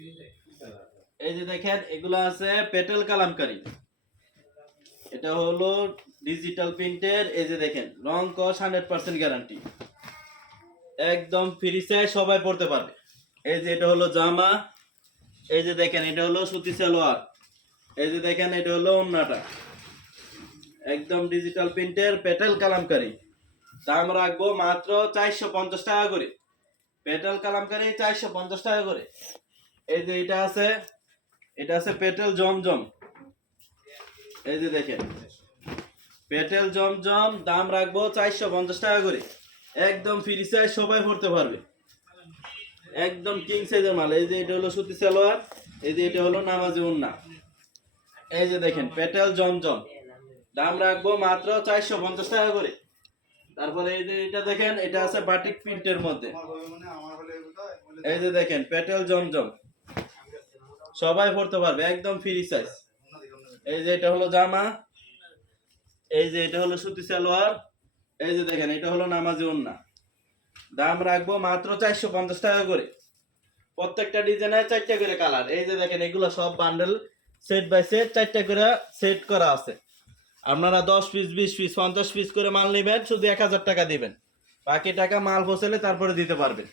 এই যে দেখেন এগুলো আছে পেটেল কালামকারী, এটা হলো ডিজিটাল প্রিন্টের। এই যে দেখেন রং কস 100% গ্যারান্টি, একদম ফ্রি সাইজ, সবাই পড়তে পারবে। এই যে এটা হলো জামা, এই যে দেখেন এটা হলো সুতি সালোয়ার, এই যে দেখেন এটা হলো ওন্নাটা, একদম ডিজিটাল প্রিন্টের পেটেল কালামকারী। দাম রাখবো মাত্র 450 টাকা করে, পেটেল কালামকারী 450 টাকা করে। এই যে এটা আছে, এটা আছে পেটেল জমজম, এই যে দেখেন পেটেল জমজম, দাম রাখবো 450 টাকা করে, একদম ফ্রি সাইজ, সবাই পড়তে পারবে, একদম কিং সাইজের মাল। এই যে এটা হলো সুতি সালোয়ার, এই যে এটা হলো নামাজি ওন্না। এই যে দেখেন পেটেল জমজম, দাম রাখবো মাত্র 450 টাকা করে। তারপরে এই যে এটা দেখেন, এটা আছে বাটিক প্রিন্টের মধ্যে, এই যে দেখেন পেটেল জমজম, সবাই পড়তে পারবে, একদম ফ্রি সাইজ। এই যে এটা হলো জামা, এই যে এটা হলো সুতি সালোয়ার, এই যে দেখেন এটা হলো নামাজি ওন্না, দাম রাখবো মাত্র 450 টাকা করে। প্রত্যেকটা ডিজাইনের 4টা করে কালার। এই যে দেখেন এগুলো সব বান্ডেল সেট বাই সেট 4টা করে সেট করা আছে। আপনারা 10 পিস 20 পিস 50 পিস করে মাল নেবেন, শুধু 1000 টাকা দিবেন, বাকি টাকা মাল পৌঁছালে তারপরে দিতে পারবেন।